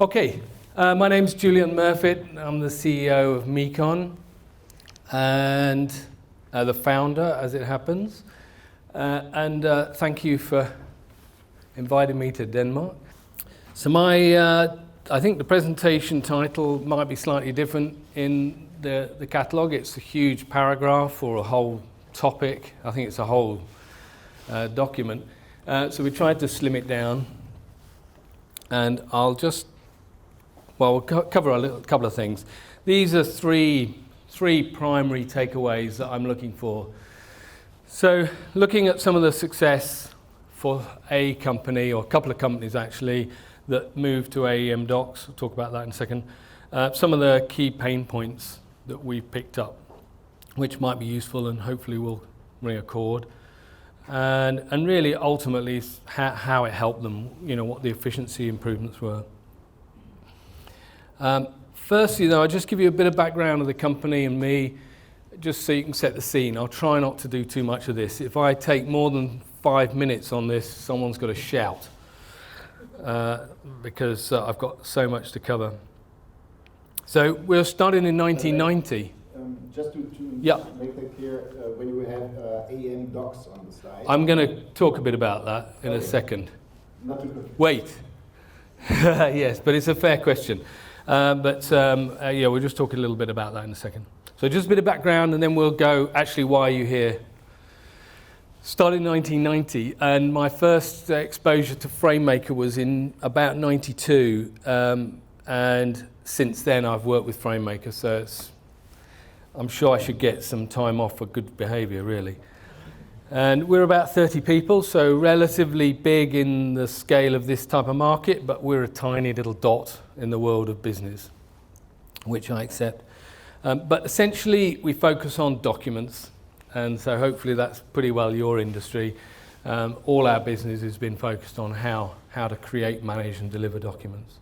Okay, my name's Julian Murfitt. I'm the CEO of Mekon and the founder, as it happens. Thank you for inviting me to Denmark. So I think the presentation title might be slightly different in the catalogue. It's a huge paragraph or a whole topic. I think it's a whole document. So we tried to slim it down, and we'll cover a couple of things. These are three primary takeaways that I'm looking for. So looking at some of the success for a company, or a couple of companies actually, that moved to AEM docs. I'll talk about that in a second. Some of the key pain points that we've picked up, which might be useful and hopefully will ring a chord. And really ultimately how it helped them, what the efficiency improvements were. Firstly though, I'll just give you a bit of background of the company and me, just so you can set the scene. I'll try not to do too much of this. If I take more than 5 minutes on this, someone's got to shout, because I've got so much to cover. So we're starting in 1990. Just to make that clear, when you have AEM docs on the slide. I'm going to talk a bit about that in a second. Not too quick. Wait. Yes, but it's a fair question. We'll just talk a little bit about that in a second. So just a bit of background, and then we'll go, actually, why are you here? Started in 1990, and my first exposure to FrameMaker was in about 92, and since then I've worked with FrameMaker, so I'm sure I should get some time off for good behaviour, really. And we're about 30 people, so relatively big in the scale of this type of market, but we're a tiny little dot in the world of business, which I accept. But essentially, we focus on documents, and so hopefully that's pretty well your industry. All our business has been focused on how to create, manage, and deliver documents.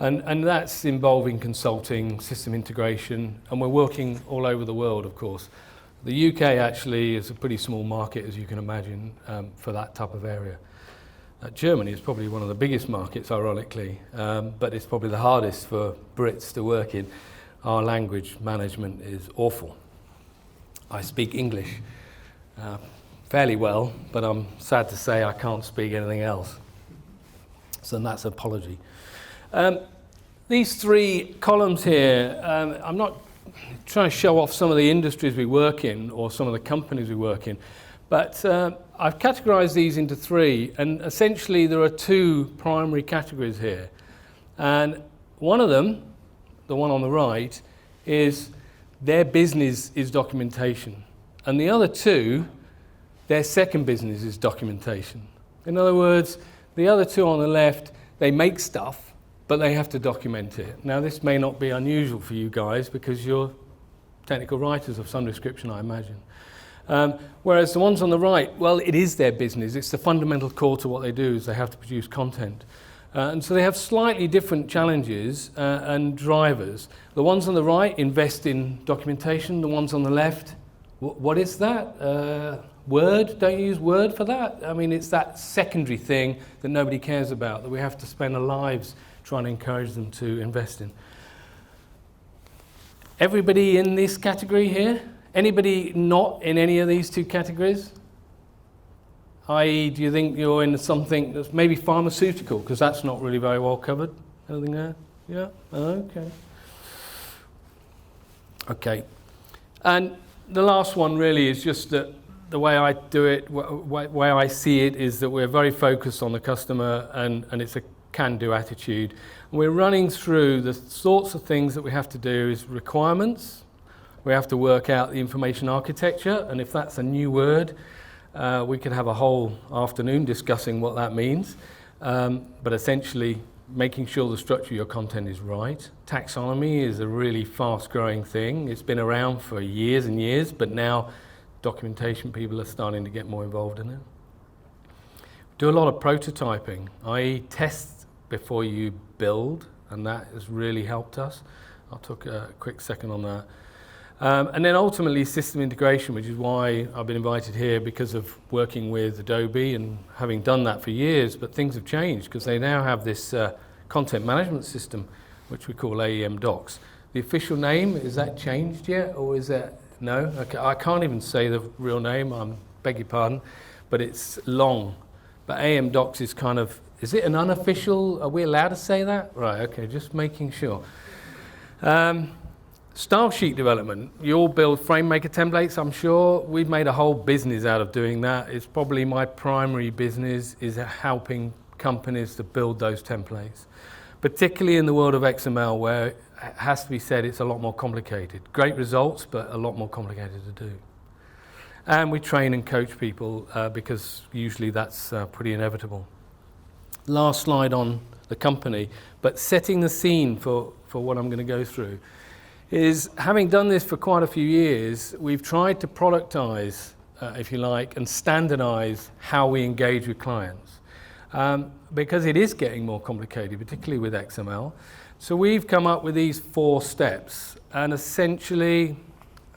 And that's involving consulting, system integration, and we're working all over the world, of course. The UK actually is a pretty small market, as you can imagine, for that type of area. Germany is probably one of the biggest markets, ironically, but it's probably the hardest for Brits to work in. Our language management is awful. I speak English fairly well, but I'm sad to say I can't speak anything else. So that's an apology. These three columns here, I'm not trying to show off some of the industries we work in or some of the companies we work in, but I've categorized these into three, and essentially there are two primary categories here. And one of them, the one on the right, is their business is documentation. And the other two, their second business is documentation. In other words, the other two on the left, they make stuff, but they have to document it. Now, this may not be unusual for you guys because you're technical writers of some description, I imagine. Whereas the ones on the right, well, it is their business. It's the fundamental core to what they do is they have to produce content. And so they have slightly different challenges and drivers. The ones on the right invest in documentation. The ones on the left, what is that? Word? Don't you use Word for that? I mean, it's that secondary thing that nobody cares about, that we have to spend our lives trying to encourage them to invest in. Everybody in this category here? Anybody not in any of these two categories? I.e., do you think you're in something that's maybe pharmaceutical, because that's not really very well covered? Anything there? Yeah? Okay. Okay. And the last one really is just that the way I do it, way I see it, is that we're very focused on the customer, and it's a can-do attitude. And we're running through the sorts of things that we have to do is requirements. We have to work out the information architecture, and if that's a new word, we could have a whole afternoon discussing what that means. But essentially, making sure the structure of your content is right. Taxonomy is a really fast-growing thing. It's been around for years and years, but now documentation people are starting to get more involved in it. Do a lot of prototyping, i.e. test before you build, and that has really helped us. I'll talk a quick second on that. And then ultimately system integration, which is why I've been invited here, because of working with Adobe and having done that for years, but things have changed because they now have this content management system, which we call AEM Docs. The official name, is that changed yet, or is that, no? Okay, I can't even say the real name, I beg your pardon, but it's long. But AEM Docs is kind of, is it an unofficial, are we allowed to say that? Right, okay, just making sure. Style sheet development, you all build FrameMaker templates, I'm sure. We've made a whole business out of doing that. It's probably my primary business, is helping companies to build those templates. Particularly in the world of XML, where it has to be said it's a lot more complicated. Great results, but a lot more complicated to do. And we train and coach people because usually that's pretty inevitable. Last slide on the company, but setting the scene for what I'm going to go through is, having done this for quite a few years, we've tried to productize, if you like, and standardize how we engage with clients. Because it is getting more complicated, particularly with XML. So we've come up with these 4 steps, and essentially,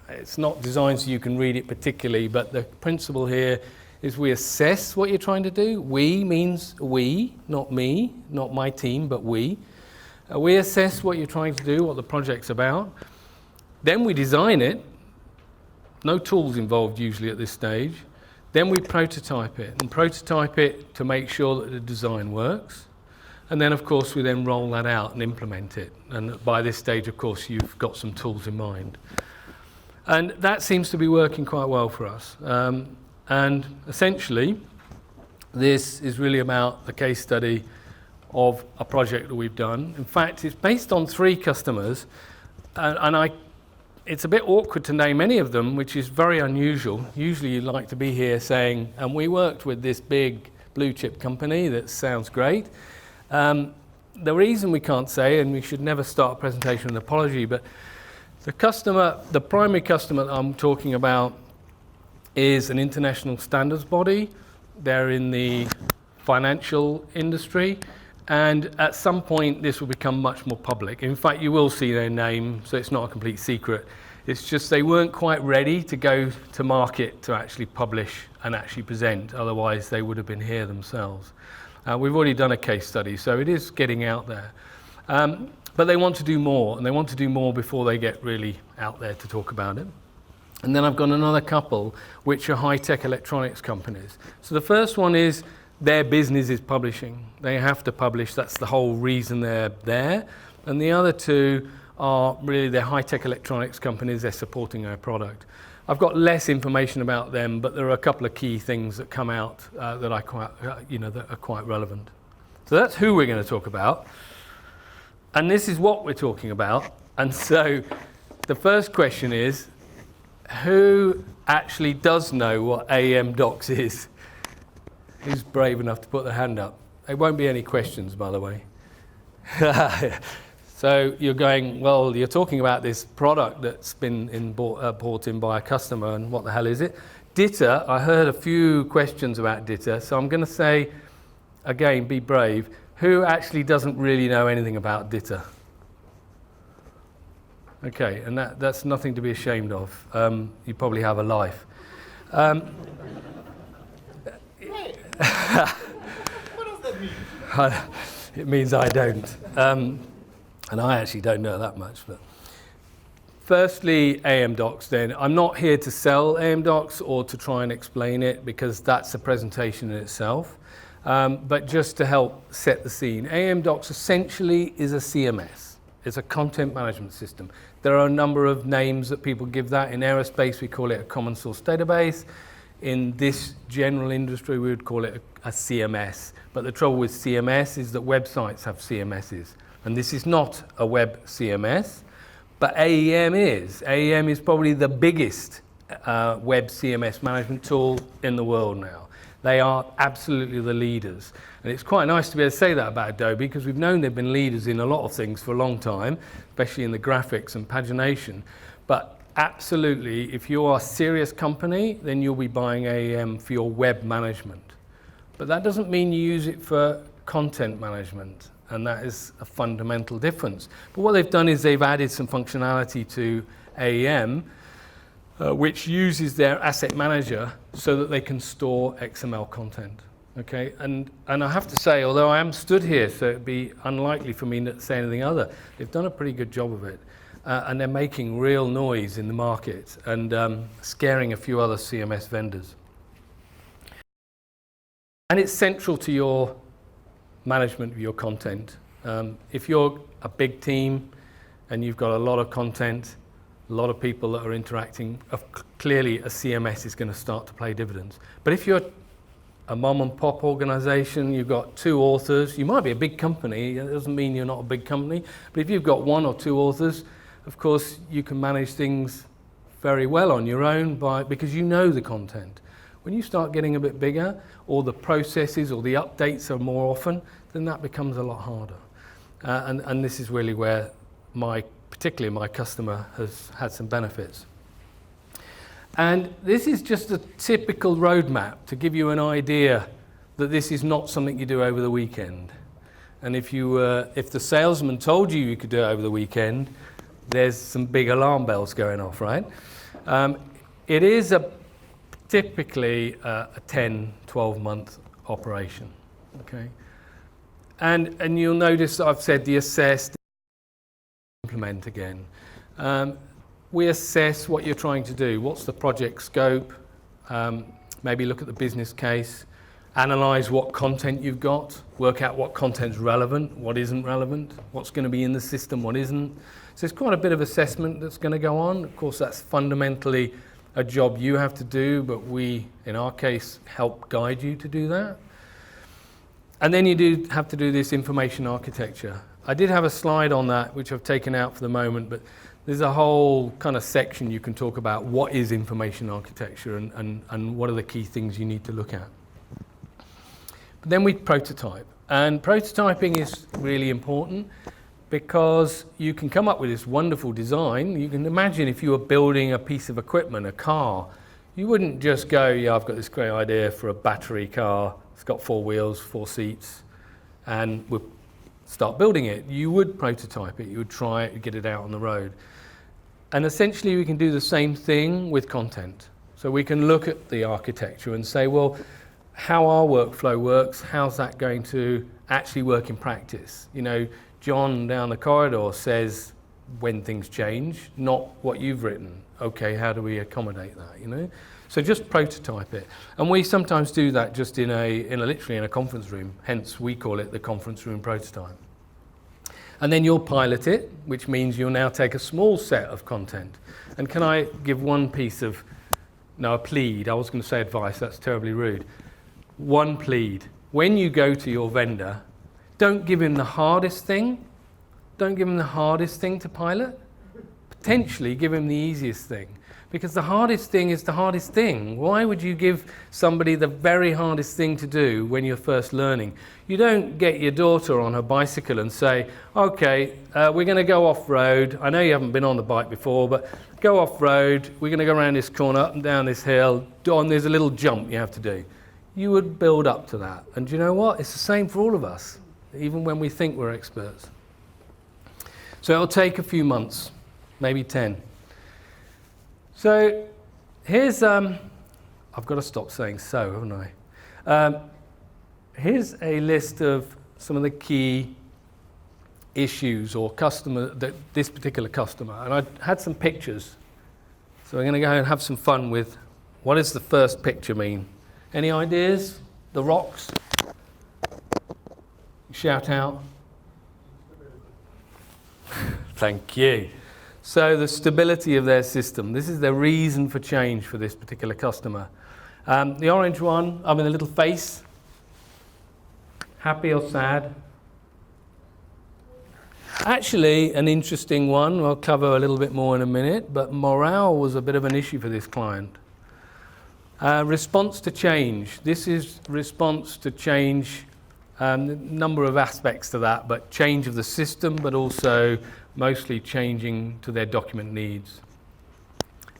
it's not designed so you can read it particularly, but the principle here is we assess what you're trying to do. We means we, not me, not my team, but we. We assess what you're trying to do, what the project's about. Then we design it. No tools involved usually at this stage. Then we prototype it, and prototype it to make sure that the design works. And then, of course, we then roll that out and implement it. And by this stage, of course, you've got some tools in mind. And that seems to be working quite well for us. And essentially, this is really about the case study of a project that we've done. In fact, it's based on 3 customers, and it's a bit awkward to name any of them, which is very unusual. Usually you like to be here saying, and we worked with this big blue chip company that sounds great. The reason we can't say, and we should never start a presentation with an apology, but the primary customer that I'm talking about is an international standards body. They're in the financial industry, and at some point this will become much more public. In fact, you will see their name, so it's not a complete secret. It's just they weren't quite ready to go to market to actually publish and actually present, otherwise they would have been here themselves. We've already done a case study, so it is getting out there. But they want to do more, and they want to do more before they get really out there to talk about it. And then I've got another couple, which are high-tech electronics companies. So the first one is their business is publishing. They have to publish, that's the whole reason they're there. And the other 2 are really their high-tech electronics companies, they're supporting our product. I've got less information about them, but there are a couple of key things that come out that that are quite relevant. So that's who we're going to talk about. And this is what we're talking about. And so the first question is, who actually does know what AEM Docs is? Who's brave enough to put their hand up? There won't be any questions, by the way. So you're going, well, you're talking about this product that's been bought in by a customer, and what the hell is it? DITA, I heard a few questions about DITA, so I'm going to say, again, be brave. Who actually doesn't really know anything about DITA? Okay, and that's nothing to be ashamed of. You probably have a life. What does that mean? It means I don't. And I actually don't know that much. But firstly, AEM Docs then. I'm not here to sell AEM Docs or to try and explain it, because that's a presentation in itself. But just to help set the scene, AEM Docs essentially is a CMS. It's a content management system. There are a number of names that people give that. In aerospace, we call it a common source database. In this general industry, we would call it a CMS. But the trouble with CMS is that websites have CMSs. And this is not a web CMS, but AEM is. AEM is probably the biggest web CMS management tool in the world now. They are absolutely the leaders. And it's quite nice to be able to say that about Adobe, because we've known they've been leaders in a lot of things for a long time, especially in the graphics and pagination. But absolutely, if you're a serious company, then you'll be buying AEM for your web management. But that doesn't mean you use it for content management, and that is a fundamental difference. But what they've done is they've added some functionality to AEM, which uses their asset manager so that they can store XML content. Okay, and I have to say, although I am stood here, so it'd be unlikely for me to say anything other, they've done a pretty good job of it. And they're making real noise in the market and scaring a few other CMS vendors. And it's central to your management of your content. If you're a big team and you've got a lot of content, a lot of people that are interacting, clearly a CMS is going to start to play dividends. But if you're a mom and pop organization, you've got 2 authors, you might be a big company, it doesn't mean you're not a big company, but if you've got 1 or 2 authors, of course you can manage things very well on your own because you know the content. When you start getting a bit bigger, or the processes or the updates are more often, then that becomes a lot harder. And this is really where particularly my customer has had some benefits. And this is just a typical roadmap to give you an idea that this is not something you do over the weekend. And if the salesman told you could do it over the weekend, there's some big alarm bells going off, right? It is typically a 10, 12-month operation, okay? And you'll notice that I've said the assess, implement again. We assess what you're trying to do. What's the project scope? Maybe look at the business case, analyze what content you've got, work out what content's relevant, what isn't relevant, what's going to be in the system, what isn't. So it's quite a bit of assessment that's going to go on. Of course, that's fundamentally a job you have to do, but we, in our case, help guide you to do that. And then you do have to do this information architecture. I did have a slide on that, which I've taken out for the moment, but there's a whole kind of section you can talk about what is information architecture and what are the key things you need to look at. But then we prototype. And prototyping is really important because you can come up with this wonderful design. You can imagine if you were building a piece of equipment, a car, you wouldn't just go, yeah, I've got this great idea for a battery car. It's got 4 wheels, 4 seats, and we'll start building it. You would prototype it. You would try it, get it out on the road. And essentially, we can do the same thing with content. So we can look at the architecture and say, well, how our workflow works, how's that going to actually work in practice? You know, John down the corridor says when things change, not what you've written. Okay, how do we accommodate that, you know? So just prototype it. And we sometimes do that just literally in a conference room, hence we call it the conference room prototype. And then you'll pilot it, which means you'll now take a small set of content. And can I give one piece of, no, a plead, I was going to say advice, that's terribly rude. One plead, when you go to your vendor, don't give him the hardest thing. Don't give him the hardest thing to pilot. Potentially give him the easiest thing. Because the hardest thing is the hardest thing. Why would you give somebody the very hardest thing to do when you're first learning? You don't get your daughter on her bicycle and say, okay, we're going to go off-road. I know you haven't been on the bike before, but go off-road. We're going to go around this corner, up and down this hill. Don, there's a little jump you have to do. You would build up to that. And do you know what? It's the same for all of us, even when we think we're experts. So it'll take a few months, maybe 10. So here's, I've got to stop saying so, haven't I? Here's a list of some of the key issues or this particular customer. And I had some pictures. So we're going to go and have some fun with what does the first picture mean? Any ideas? The rocks? Shout out. Thank you. So the stability of their system. This is the reason for change for this particular customer. The orange one, the little face. Happy or sad? Actually, an interesting one. I'll cover a little bit more in a minute, but morale was a bit of an issue for this client. Response to change. This is response to change, number of aspects to that, but change of the system, but also mostly changing to their document needs.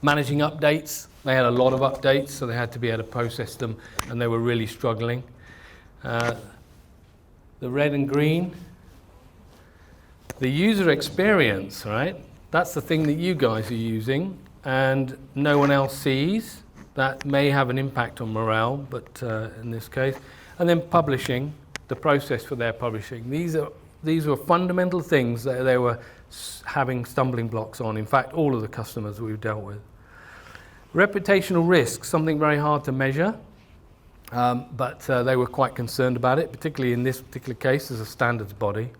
Managing updates. They had a lot of updates, so they had to be able to process them, and they were really struggling. The red and green. The user experience, right? That's the thing that you guys are using, and no one else sees. That may have an impact on morale, but in this case. And then publishing, the process for their publishing. These were fundamental things that they were having stumbling blocks on. In fact, all of the customers we've dealt with. Reputational risk, something very hard to measure, but they were quite concerned about it, particularly in this particular case as a standards body.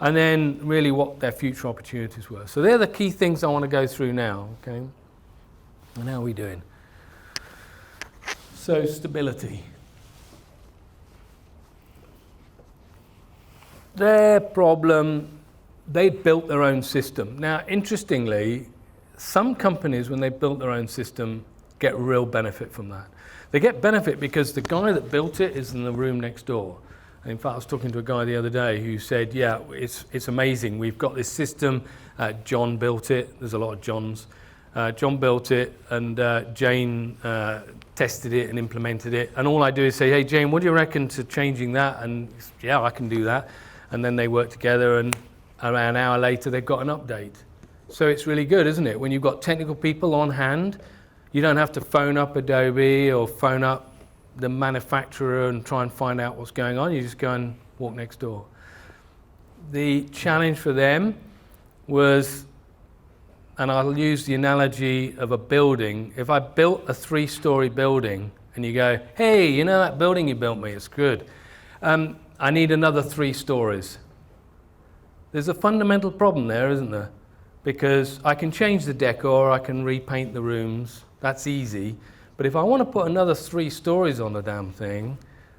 And then really what their future opportunities were. So they're the key things I want to go through now, okay? And how are we doing? So stability. Their problem, they built their own system. Now, interestingly, some companies, when they built their own system, get real benefit from that. They get benefit because the guy that built it is in the room next door. In fact, I was talking to a guy the other day who said, yeah, it's amazing. We've got this system. John built it. There's a lot of Johns. John built it, and Jane tested it and implemented it. And all I do is say, hey, Jane, what do you reckon to changing that? And yeah, I can do that. And then they work together, and around an hour later, they've got an update. So it's really good, isn't it? When you've got technical people on hand, you don't have to phone up Adobe or phone up the manufacturer and try and find out what's going on. You just go and walk next door. The challenge for them was, and I'll use the analogy of a building. If I built a 3-story building and you go, hey, you know that building you built me, it's good. I need another 3 stories. There's a fundamental problem there, isn't there? Because I can change the decor, I can repaint the rooms, that's easy. But if I want to put another 3 stories on the damn thing,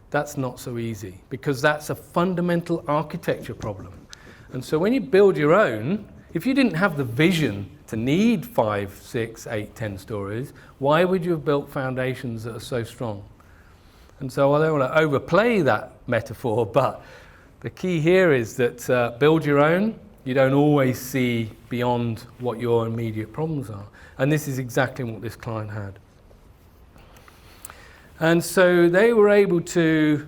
that's not so easy, because that's a fundamental architecture problem. And so when you build your own, if you didn't have the vision to need 5, 6, 8, 10 stories, why would you have built foundations that are so strong? And so I don't want to overplay that metaphor, but the key here is that build your own. You don't always see beyond what your immediate problems are. And this is exactly what this client had. And so they were able to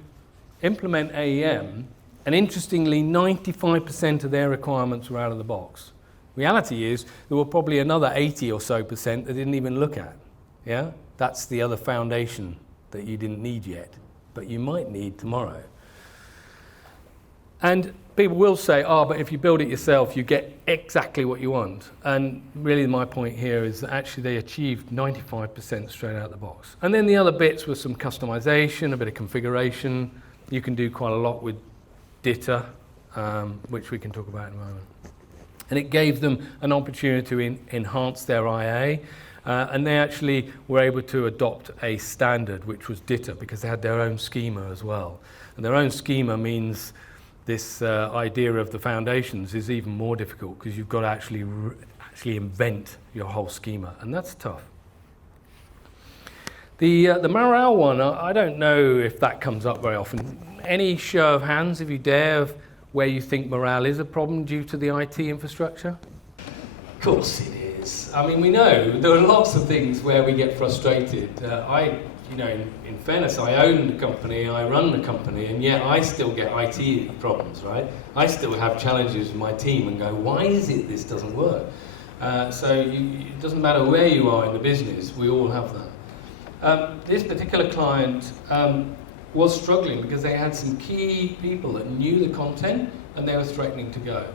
implement AEM, and interestingly, 95% of their requirements were out of the box. Reality is, there were probably another 80 or so percent that didn't even look at. Yeah? That's the other foundation that you didn't need yet, but you might need tomorrow. And people will say, but if you build it yourself, you get exactly what you want. And really my point here is that actually they achieved 95% straight out of the box. And then the other bits were some customization, a bit of configuration. You can do quite a lot with DITA, which we can talk about in a moment. And it gave them an opportunity to enhance their IA. And they actually were able to adopt a standard, which was DITA, because they had their own schema as well. And their own schema means this idea of the foundations is even more difficult, because you've got to actually invent your whole schema, and that's tough. The morale one, I don't know if that comes up very often. Any show of hands, if you dare, of where you think morale is a problem due to the IT infrastructure? Of course it is. I mean, we know there are lots of things where we get frustrated. In fairness, I own the company, I run the company, and yet I still get IT problems, right? I still have challenges with my team and go, why is it this doesn't work? It doesn't matter where you are in the business, we all have that. This particular client was struggling because they had some key people that knew the content and they were threatening to go.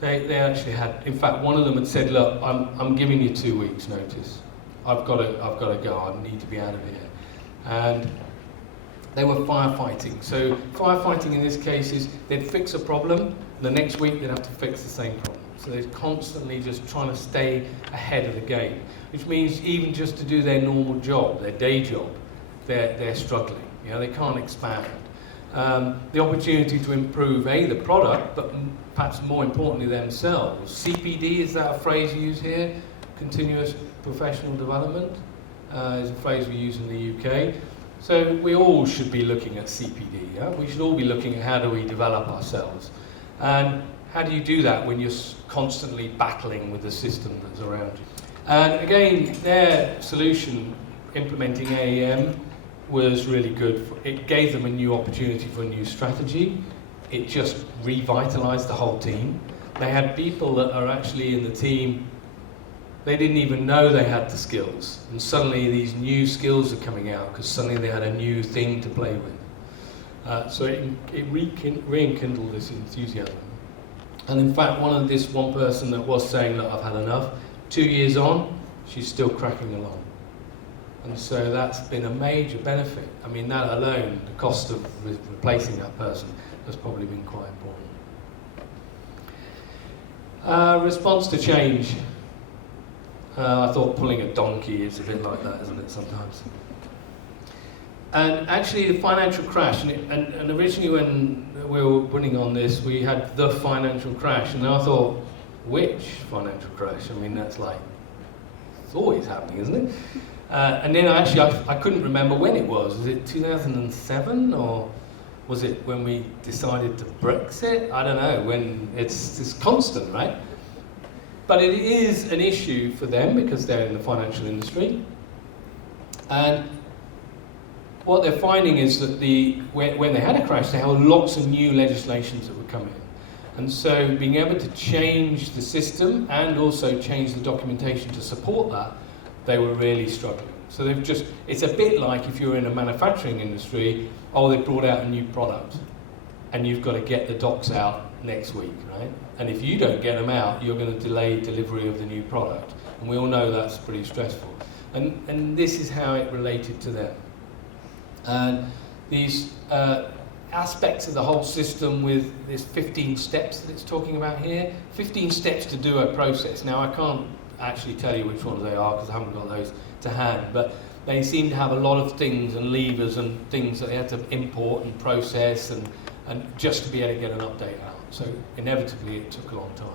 They actually had, in fact, one of them had said, look, I'm giving you 2 weeks notice. I've got to go, I need to be out of here. And they were firefighting. So firefighting in this case is they'd fix a problem, and the next week they'd have to fix the same problem. So they're constantly just trying to stay ahead of the game, which means even just to do their normal job, their day job, they're struggling. They can't expand. The opportunity to improve, the product, but perhaps more importantly themselves. CPD, is that a phrase you use here? Continuous professional development is a phrase we use in the UK. So we all should be looking at CPD. Yeah? We should all be looking at how do we develop ourselves. And how do you do that when you're constantly battling with the system that's around you? And again, their solution, implementing AEM, was really good. It gave them a new opportunity for a new strategy. It just revitalized the whole team. They had people that are actually in the team, they didn't even know they had the skills. And suddenly these new skills are coming out because suddenly they had a new thing to play with. So it rekindled this enthusiasm. And in fact, one person that was saying that I've had enough, 2 years on, she's still cracking along. And so that's been a major benefit. I mean, that alone, the cost of replacing that person has probably been quite important. Response to change. I thought pulling a donkey is a bit like that, isn't it, sometimes? And actually the financial crash, and originally when we were putting on this, we had the financial crash, and I thought, which financial crash? I mean, that's like, it's always happening, isn't it? And then I couldn't remember when it was. Was it 2007, or was it when we decided to Brexit? I don't know, when it's constant, right? But it is an issue for them because they're in the financial industry. And what they're finding is that when they had a crash, they had lots of new legislations that would come in. And so being able to change the system and also change the documentation to support that, they were really struggling. So it's a bit like if you're in a manufacturing industry, they brought out a new product and you've got to get the docs out next week, right? And if you don't get them out, you're going to delay delivery of the new product. And we all know that's pretty stressful. And this is how it related to them. And these aspects of the whole system with this 15 steps that it's talking about here, 15 steps to do a process. Now, I can't actually tell you which ones they are because I haven't got those to hand, but they seem to have a lot of things and levers and things that they had to import and process and just to be able to get an update out. So inevitably it took a long time.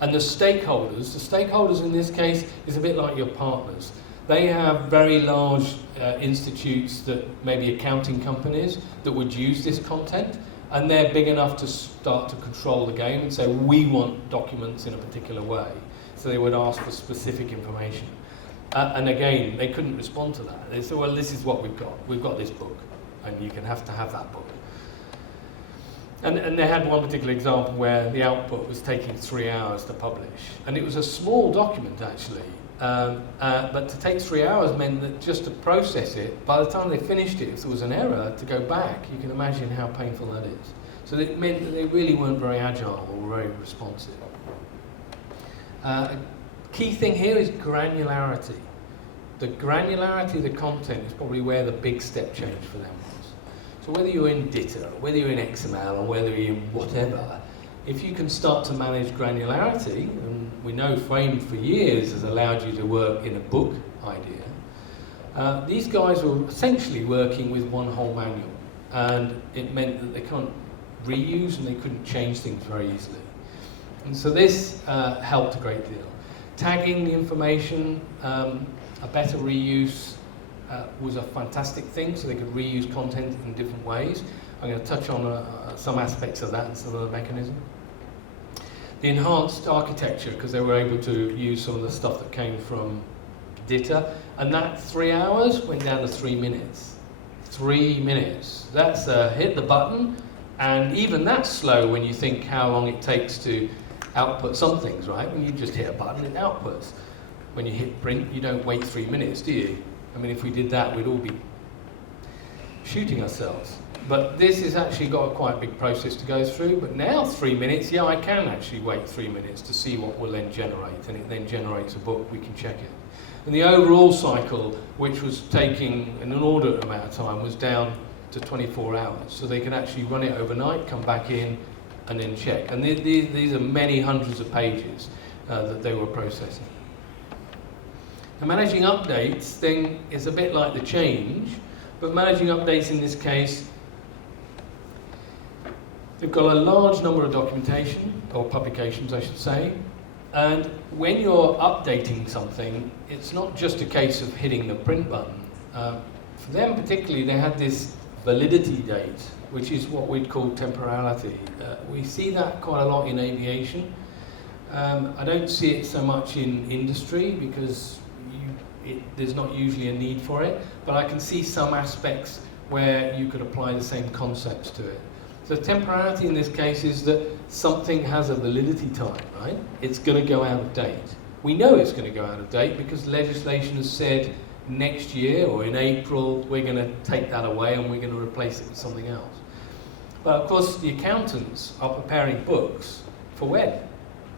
And the stakeholders in this case is a bit like your partners. They have very large institutes, that maybe accounting companies, that would use this content, and they're big enough to start to control the game and say, we want documents in a particular way. So they would ask for specific information. And again, they couldn't respond to that. They said, well, this is what we've got. We've got this book, and you can have to have that book. And they had one particular example where the output was taking 3 hours to publish. And it was a small document, actually. But to take 3 hours meant that just to process it, by the time they finished it, if there was an error, to go back, you can imagine how painful that is. So it meant that they really weren't very agile or very responsive. A key thing here is granularity. The granularity of the content is probably where the big step change for them was. So whether you're in DITA, or whether you're in XML, or whether you're in whatever, if you can start to manage granularity, and we know Frame for years has allowed you to work in a book idea, these guys were essentially working with one whole manual, and it meant that they can't reuse and they couldn't change things very easily. And so this helped a great deal. Tagging the information, a better reuse was a fantastic thing, so they could reuse content in different ways. I'm going to touch on some aspects of that and some of the mechanism. The enhanced architecture, because they were able to use some of the stuff that came from DITA, and that 3 hours went down to 3 minutes. 3 minutes. That's hit the button, and even that's slow when you think how long it takes to output some things, right? When you just hit a button, it outputs. When you hit print, you don't wait 3 minutes, do you? I mean, if we did that, we'd all be shooting ourselves. But this has actually got quite a big process to go through. But now 3 minutes, yeah, I can actually wait 3 minutes to see what will then generate, and it then generates a book, we can check it. And the overall cycle, which was taking an inordinate amount of time, was down to 24 hours. So they can actually run it overnight, come back in, and then check. And these are many hundreds of pages that they were processing. Now, managing updates then is a bit like the change, but managing updates in this case, they've got a large number of documentation, or publications I should say, and when you're updating something, it's not just a case of hitting the print button. For them particularly, they had this validity date, which is what we'd call temporality. We see that quite a lot in aviation. I don't see it so much in industry because there's not usually a need for it, but I can see some aspects where you could apply the same concepts to it. So temporality in this case is that something has a validity time, right? It's going to go out of date. We know it's going to go out of date because legislation has said next year or in April we're going to take that away and we're going to replace it with something else. But of course the accountants are preparing books for when?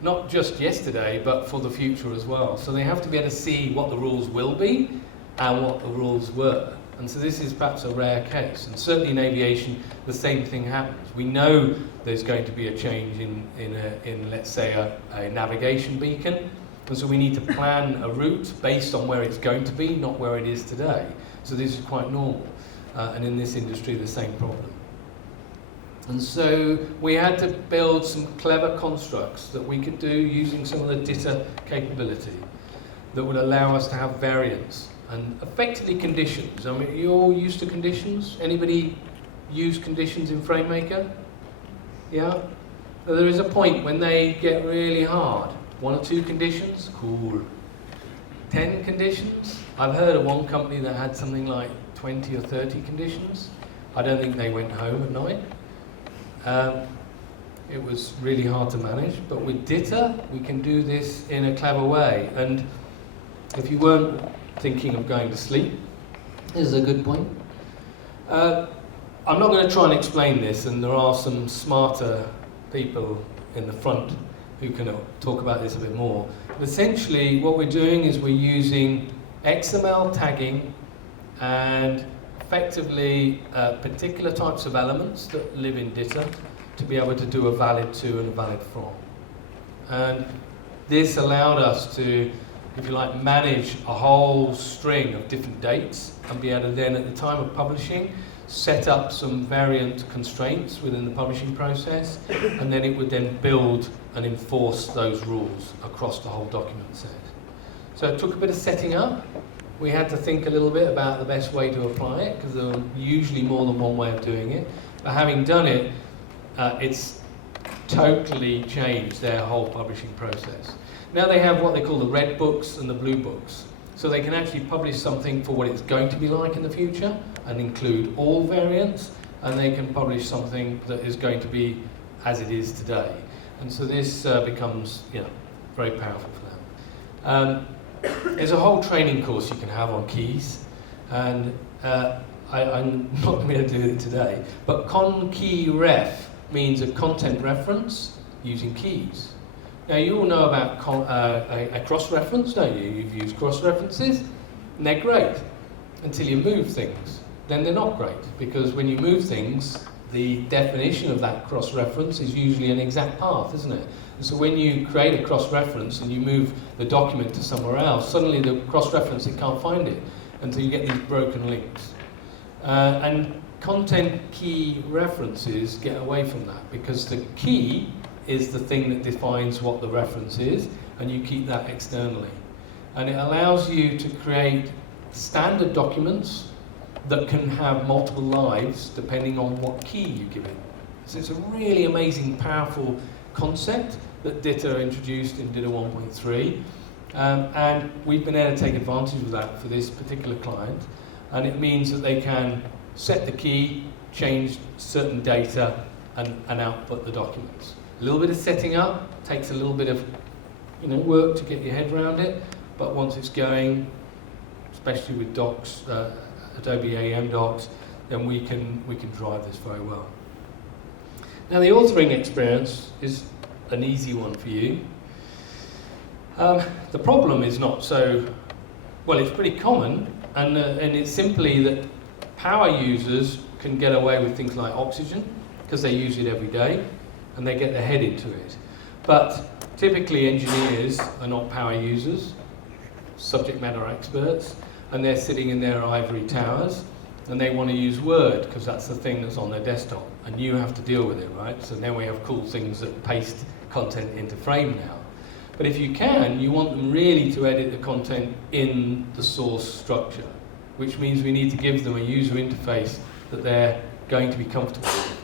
Not just yesterday, but for the future as well. So they have to be able to see what the rules will be and what the rules were. And so this is perhaps a rare case. And certainly in aviation, the same thing happens. We know there's going to be a change in let's say, a navigation beacon. And so we need to plan a route based on where it's going to be, not where it is today. So this is quite normal. And in this industry, the same problem. And so we had to build some clever constructs that we could do using some of the DITA capability that would allow us to have variance and effectively conditions. I mean, you're all used to conditions? Anybody use conditions in FrameMaker? Yeah? So there is a point when they get really hard. 1 or 2 conditions? Cool. 10 conditions? I've heard of one company that had something like 20 or 30 conditions. I don't think they went home at night. It was really hard to manage, but with DITA we can do this in a clever way. And if you weren't thinking of going to sleep, this is a good point. I'm not going to try and explain this, and there are some smarter people in the front who can talk about this a bit more. But essentially what we're doing is we're using XML tagging and effectively particular types of elements that live in DITA to be able to do a valid to and a valid from. And this allowed us to, if you like, manage a whole string of different dates and be able to then, at the time of publishing, set up some variant constraints within the publishing process, and then it would then build and enforce those rules across the whole document set. So it took a bit of setting up. We had to think a little bit about the best way to apply it, because there were usually more than one way of doing it. But having done it, it's totally changed their whole publishing process. Now they have what they call the red books and the blue books. So they can actually publish something for what it's going to be like in the future and include all variants, and they can publish something that is going to be as it is today. And so this becomes, very powerful for them. There's a whole training course you can have on keys, and I'm not going to be able to do it today, but con key ref means a content reference using keys. Now you all know about a cross-reference, don't you? You've used cross-references, and they're great until you move things. Then they're not great, because when you move things, the definition of that cross-reference is usually an exact path, isn't it? And so when you create a cross-reference and you move the document to somewhere else, suddenly the cross-reference, it can't find it until you get these broken links. And content key references get away from that, because the key is the thing that defines what the reference is, and you keep that externally. And it allows you to create standard documents that can have multiple lives depending on what key you give it. So it's a really amazing, powerful concept that DITA introduced in DITA 1.3, and we've been able to take advantage of that for this particular client, and it means that they can set the key, change certain data, and output the documents. A little bit of setting up takes a little bit of work to get your head around it, but once it's going, especially with docs, Adobe AM docs, then we can drive this very well. Now the authoring experience is an easy one for you. The problem is not so, well, it's pretty common, and it's simply that power users can get away with things like oxygen because they use it every day and they get their head into it. But typically engineers are not power users, subject matter experts, and they're sitting in their ivory towers and they want to use Word because that's the thing that's on their desktop, and you have to deal with it, right? So now we have cool things that paste content into Frame now. But if you can, you want them really to edit the content in the source structure, which means we need to give them a user interface that they're going to be comfortable with.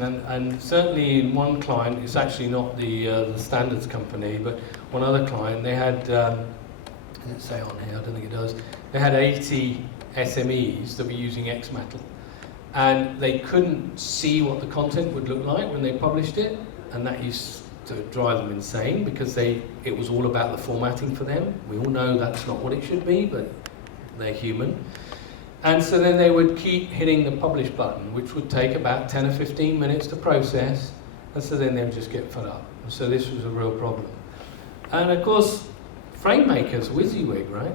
And certainly in one client, it's actually not the standards company, but one other client, they had, does it say on here? I don't think it does. They had 80 SMEs that were using XMetal, and they couldn't see what the content would look like when they published it, and that used to drive them insane because it was all about the formatting for them. We all know that's not what it should be, but they're human. And so then they would keep hitting the publish button, which would take about 10 or 15 minutes to process, and so then they would just get fed up. And so this was a real problem. And of course, FrameMaker's WYSIWYG, right?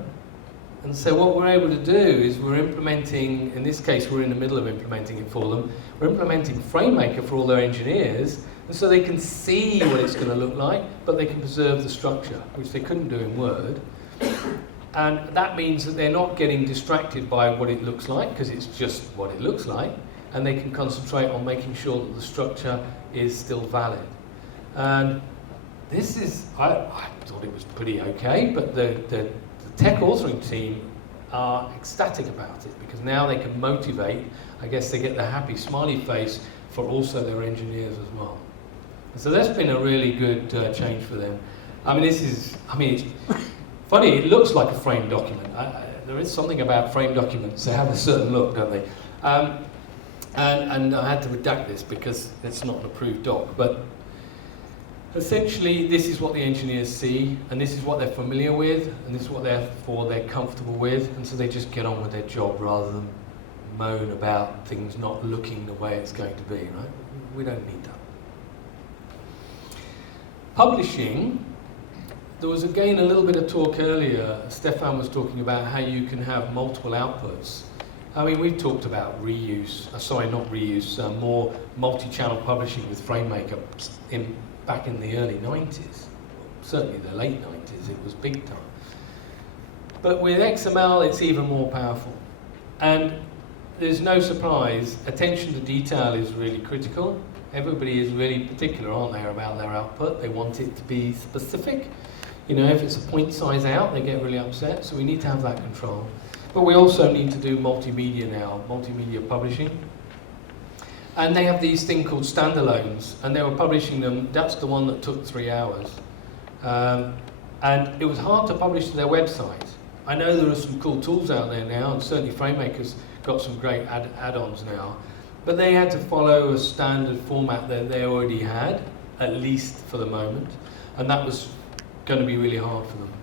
And so what we're able to do is we're implementing, in this case we're in the middle of implementing it for them, we're implementing FrameMaker for all their engineers, and so they can see what it's going to look like, but they can preserve the structure, which they couldn't do in Word. And that means that they're not getting distracted by what it looks like, because it's just what it looks like, and they can concentrate on making sure that the structure is still valid. And this is, I thought it was pretty okay, but the tech authoring team are ecstatic about it, because now they can motivate, I guess they get the happy smiley face for also their engineers as well. And so that's been a really good change for them. I mean, it's funny, it looks like a framed document. There is something about framed documents, they have a certain look, don't they? And I had to redact this because it's not an approved doc, but essentially this is what the engineers see, and this is what they're familiar with, and this is what they're comfortable with, and so they just get on with their job rather than moan about things not looking the way it's going to be, right? We don't need that. Publishing, there was again a little bit of talk earlier. Stefan was talking about how you can have multiple outputs. I mean, we've talked about reuse, more multi-channel publishing with FrameMaker back in the early 90s. Certainly the late 90s, it was big time. But with XML, it's even more powerful. And there's no surprise, attention to detail is really critical. Everybody is really particular, aren't they, about their output. They want it to be specific. You know, if it's a point size out, they get really upset, so we need to have that control. But we also need to do multimedia now, multimedia publishing. And they have these things called standalones, and they were publishing them. That's the one that took 3 hours. And it was hard to publish to their website. I know there are some cool tools out there now, and certainly FrameMaker's got some great add-ons now. But they had to follow a standard format that they already had, at least for the moment, and that was going to be really hard for them.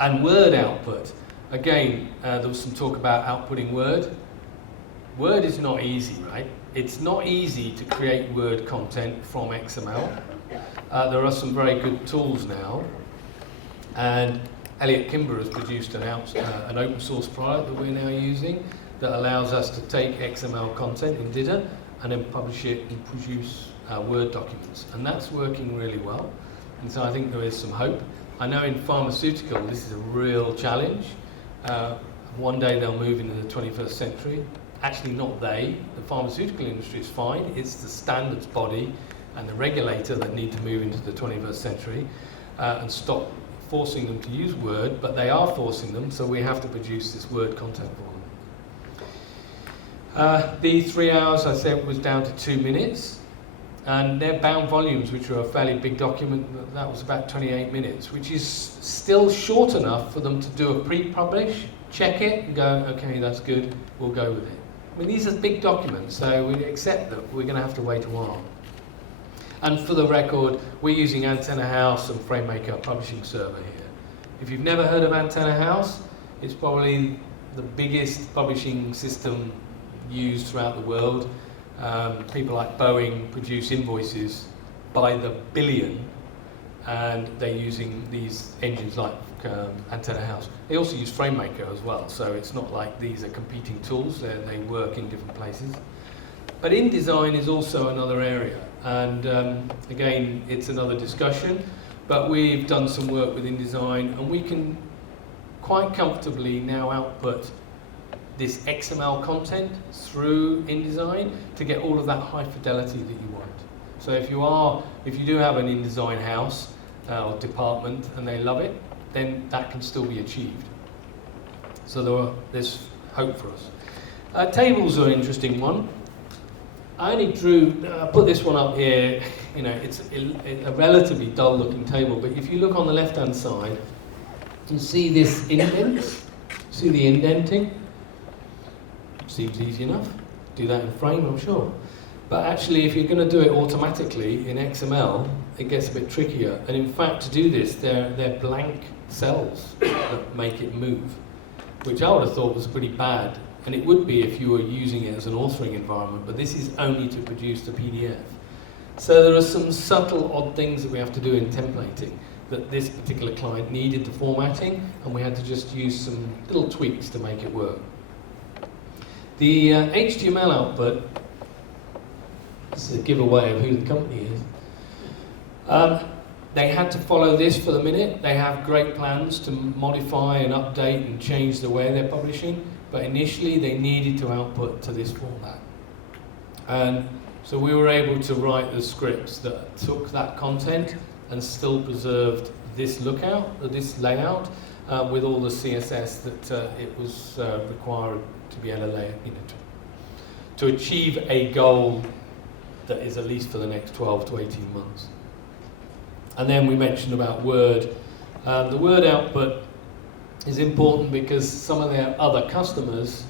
And Word output, again, there was some talk about outputting Word. Word is not easy, right? It's not easy to create Word content from XML. There are some very good tools now, and Elliot Kimber has produced an open source product that we're now using that allows us to take XML content in DITA and then publish it and produce Word documents. And that's working really well. And so I think there is some hope. I know in Pharmaceutical this is a real challenge. One day they'll move into the 21st century. Actually not they, the pharmaceutical industry is fine. It's the standards body and the regulator that need to move into the 21st century and stop forcing them to use Word, but they are forcing them, so we have to produce this Word content for them. The 3 hours, I said, was down to 2 minutes, and their bound volumes, which are a fairly big document, that was about 28 minutes, which is still short enough for them to do a pre-publish, check it, and go, okay, that's good, we'll go with it. I mean, these are big documents, so we accept that we're going to have to wait a while. And for the record, we're using Antenna House and FrameMaker publishing server here. If you've never heard of Antenna House, it's probably the biggest publishing system used throughout the world. People like Boeing produce invoices by the billion, and they're using these engines like Antenna House. They also use FrameMaker as well, so it's not like these are competing tools, they work in different places. But InDesign is also another area, and again, it's another discussion, but we've done some work with InDesign, and we can quite comfortably now output this XML content through InDesign to get all of that high fidelity that you want. So if you do have an InDesign house or department and they love it, then that can still be achieved. So there's hope for us. Tables are an interesting one. I only put this one up here. You know, it's a relatively dull looking table, but if you look on the left hand side, you can see this indent. See the indenting? Seems easy enough. Do that in Frame, I'm sure. But actually, if you're going to do it automatically in XML, it gets a bit trickier. And in fact, to do this, they're blank cells that make it move. which I would have thought was pretty bad, and it would be if you were using it as an authoring environment, but this is only to produce the PDF. So there are some subtle odd things that we have to do in templating that this particular client needed the formatting, and we had to just use some little tweaks to make it work. The HTML output, this is a giveaway of who the company is. They had to follow this for the minute. They have great plans to modify and update and change the way they're publishing, but initially they needed to output to this format. And so we were able to write the scripts that took that content and still preserved this this layout, with all the CSS that it was required to be able to lay, to achieve a goal that is at least for the next 12 to 18 months. And then we mentioned about Word. The Word output is important because some of their other customers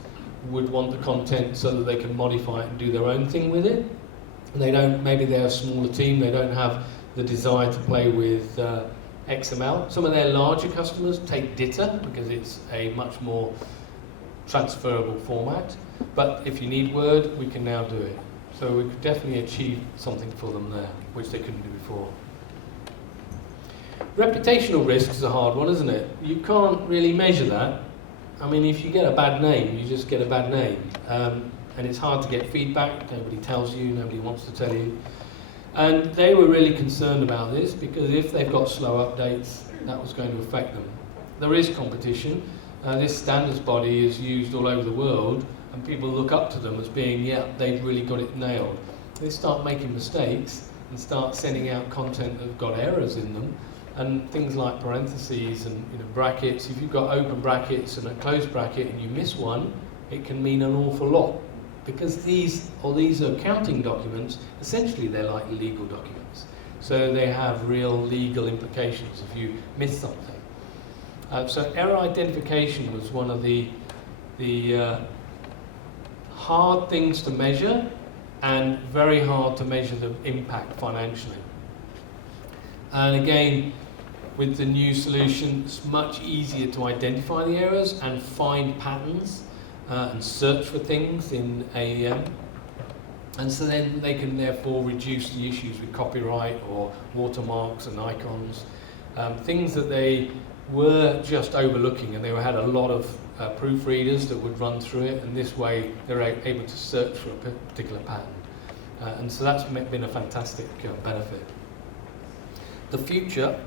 would want the content so that they can modify it and do their own thing with it. And they don't, maybe they're a smaller team, they don't have the desire to play with XML. Some of their larger customers take DITA because it's a much more transferable format. But if you need Word, we can now do it. So we could definitely achieve something for them there, which they couldn't do before. Reputational risk is a hard one, isn't it? You can't really measure that. I mean, if you get a bad name, you just get a bad name. And it's hard to get feedback. Nobody tells you, nobody wants to tell you. And they were really concerned about this because if they've got slow updates, that was going to affect them. There is competition. This standards body is used all over the world, and people look up to them as being, yeah, they've really got it nailed. They start making mistakes and start sending out content that's got errors in them. And things like parentheses and brackets, if you've got open brackets and a closed bracket and you miss one, it can mean an awful lot. Because these are accounting documents, essentially they're like legal documents. So they have real legal implications if you miss something. So error identification was one of the hard things to measure and very hard to measure the impact financially. And again, with the new solution, it's much easier to identify the errors and find patterns and search for things in AEM. And so then they can therefore reduce the issues with copyright or watermarks and icons, things that they were just overlooking, and they had a lot of proofreaders that would run through it, and this way they're able to search for a particular pattern. And so that's been a fantastic benefit. The future.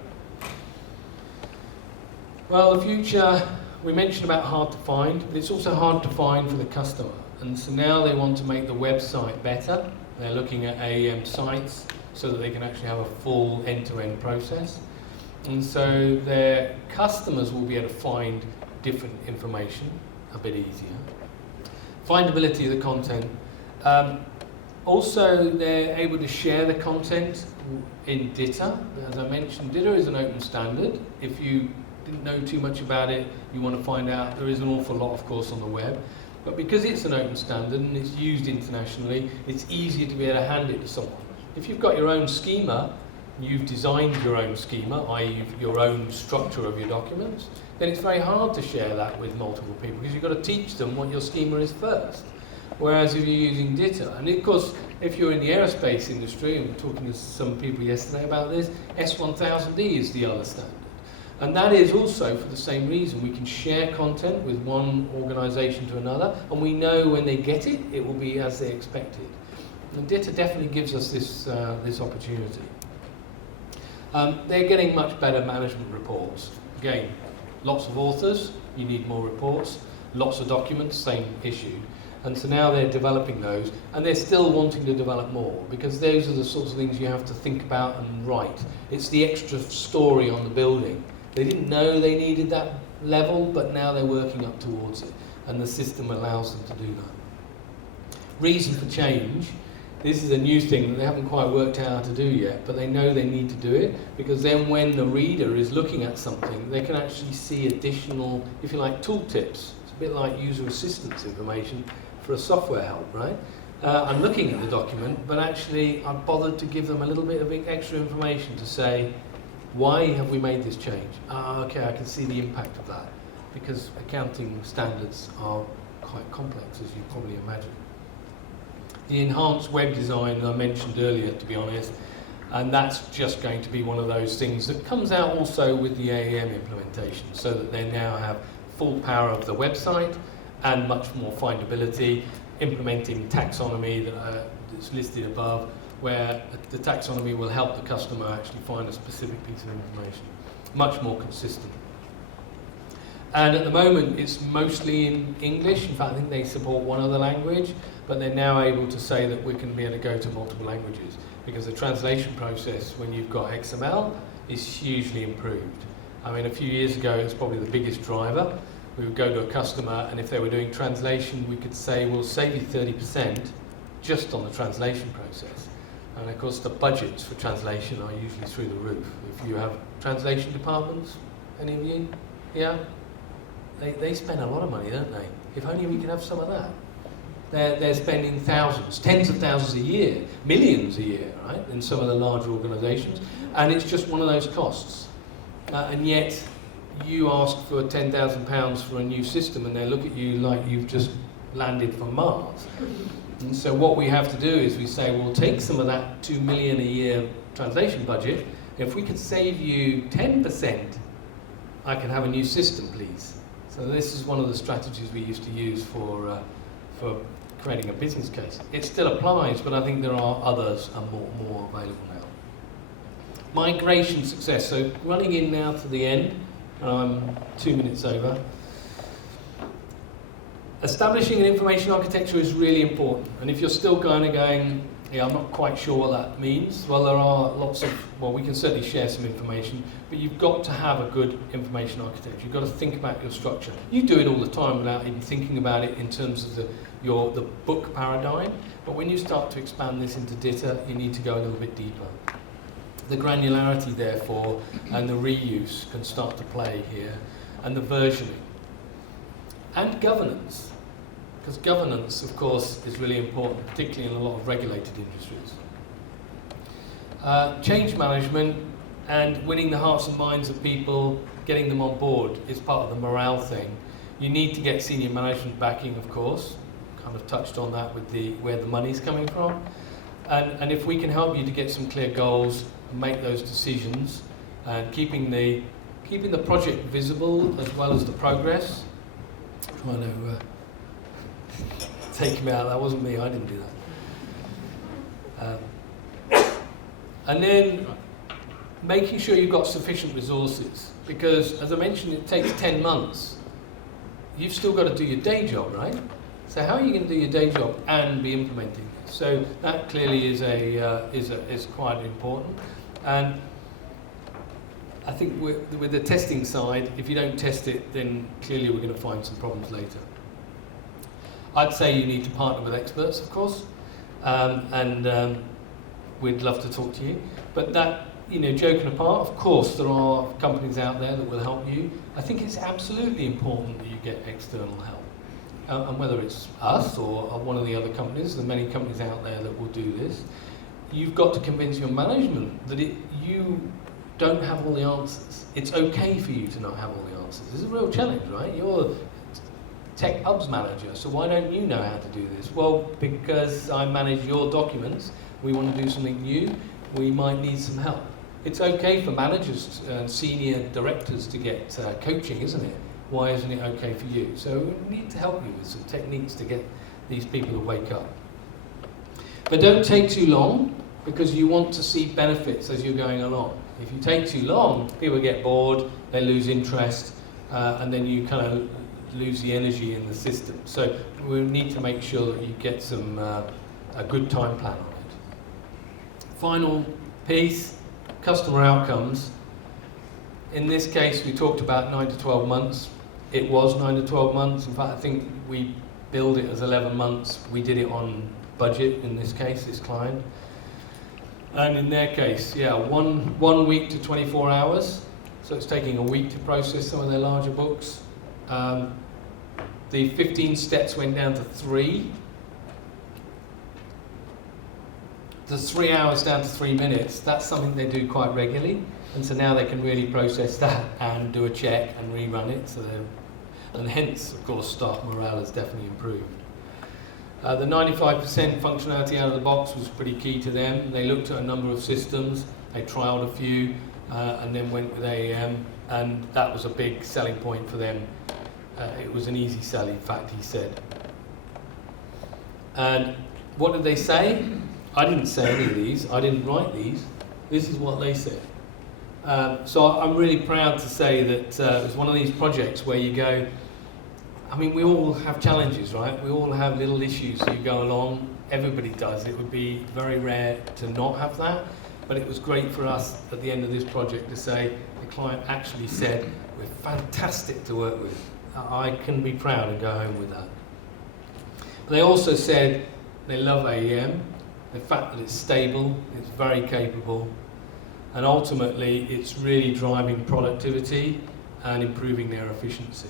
Well, the future, we mentioned about hard to find, but it's also hard to find for the customer. And so now they want to make the website better. They're looking at AEM sites so that they can actually have a full end-to-end process. And so their customers will be able to find different information a bit easier. Findability of the content. Also, they're able to share the content in DITA. As I mentioned, DITA is an open standard. If you didn't know too much about it, you want to find out, there is an awful lot, of course, on the web. But because it's an open standard and it's used internationally, it's easier to be able to hand it to someone. If you've got your own schema, you've designed your own schema, i.e. your own structure of your documents, then it's very hard to share that with multiple people because you've got to teach them what your schema is first. Whereas if you're using DITA, and of course, if you're in the aerospace industry, and we were talking to some people yesterday about this, S1000D is the other standard. And that is also for the same reason. We can share content with one organisation to another, and we know when they get it, it will be as they expected. And DITA definitely gives us this opportunity. They're getting much better management reports. Again, lots of authors, you need more reports. Lots of documents, same issue. And so now they're developing those, and they're still wanting to develop more, because those are the sorts of things you have to think about and write. It's the extra story on the building. They didn't know they needed that level, but now they're working up towards it, and the system allows them to do that. Reason for change. This is a new thing that they haven't quite worked out how to do yet, but they know they need to do it, because then when the reader is looking at something, they can actually see additional, if you like, tooltips. It's a bit like user assistance information for a software help, right? I'm looking at the document, but actually I've bothered to give them a little bit of extra information to say, why have we made this change? Okay, I can see the impact of that. because accounting standards are quite complex, as you probably imagine. The enhanced web design I mentioned earlier, to be honest, and that's just going to be one of those things that comes out also with the AEM implementation, so that they now have full power of the website and much more findability, implementing taxonomy that's listed above, where the taxonomy will help the customer actually find a specific piece of information. Much more consistent. And at the moment, it's mostly in English. In fact, I think they support one other language, but they're now able to say that we can be able to go to multiple languages, because the translation process, when you've got XML, is hugely improved. I mean, a few years ago, it was probably the biggest driver. We would go to a customer, and if they were doing translation, we could say, we'll save you 30% just on the translation process. And of course, the budgets for translation are usually through the roof. If you have translation departments, any of you? Yeah? They spend a lot of money, don't they? If only we could have some of that. They're spending thousands, tens of thousands a year, millions a year, right, in some of the larger organisations. And it's just one of those costs. And yet, you ask for £10,000 for a new system, and they look at you like you've just landed from Mars. And so what we have to do is we say, we'll take some of that $2 million a year translation budget. If we could save you 10%, I can have a new system, please. So this is one of the strategies we used to use for creating a business case. It still applies, but I think there are others and more available now. Migration success. So running in now to the end, and I'm 2 minutes over. Establishing an information architecture is really important. And if you're still kind of going, yeah, I'm not quite sure what that means, well, there are lots of, well, we can certainly share some information, but you've got to have a good information architecture. You've got to think about your structure. You do it all the time without even thinking about it in terms of the book paradigm, but when you start to expand this into DITA, you need to go a little bit deeper. The granularity, therefore, and the reuse can start to play here, and the versioning. And governance, because governance, of course, is really important, particularly in a lot of regulated industries. Change management and winning the hearts and minds of people, getting them on board is part of the morale thing. You need to get senior management backing, of course. Kind of touched on that with where the money's coming from. And if we can help you to get some clear goals and make those decisions, and keeping the project visible as well as the progress. Trying to take him out. That wasn't me. I didn't do that. And then making sure you've got sufficient resources, because as I mentioned, it takes 10 months. You've still got to do your day job, right? So how are you going to do your day job and be implementing this? So that clearly is quite important. And I think with the testing side, if you don't test it, then clearly we're going to find some problems later. I'd say you need to partner with experts, of course, and we'd love to talk to you. But that, joking apart, of course, there are companies out there that will help you. I think it's absolutely important that you get external help. And whether it's us or one of the other companies, there are many companies out there that will do this, you've got to convince your management that you don't have all the answers. It's okay for you to not have all the answers. This is a real challenge, right? You're tech hubs manager, so why don't you know how to do this? Well, because I manage your documents, we want to do something new, we might need some help. It's okay for managers and senior directors to get coaching, isn't it? Why isn't it okay for you? So we need to help you with some techniques to get these people to wake up. But don't take too long, because you want to see benefits as you're going along. If you take too long, people get bored, they lose interest, and then you kind of lose the energy in the system. So we need to make sure that you get a good time plan on it. Final piece, customer outcomes. In this case, we talked about 9 to 12 months. It was 9 to 12 months. In fact, I think we billed it as 11 months. We did it on budget, in this case, this client. And in their case, yeah, one week to 24 hours. So it's taking a week to process some of their larger books. The 15 steps went down to 3. The 3 hours down to 3 minutes. That's something they do quite regularly. And so now they can really process that and do a check and rerun it. So they're and hence, of course, staff morale has definitely improved. The 95% functionality out of the box was pretty key to them. They looked at a number of systems, they trialed a few, and then went with AEM, and that was a big selling point for them. It was an easy sell, in fact, he said. And what did they say? I didn't say any of these, I didn't write these. This is what they said. So I'm really proud to say that it's one of these projects where you go, I mean, we all have challenges, right? We all have little issues you go along, everybody does. It would be very rare to not have that, but it was great for us at the end of this project to say, the client actually said, we're fantastic to work with. I can be proud and go home with that. But they also said they love AEM, the fact that it's stable, it's very capable, and ultimately it's really driving productivity and improving their efficiency.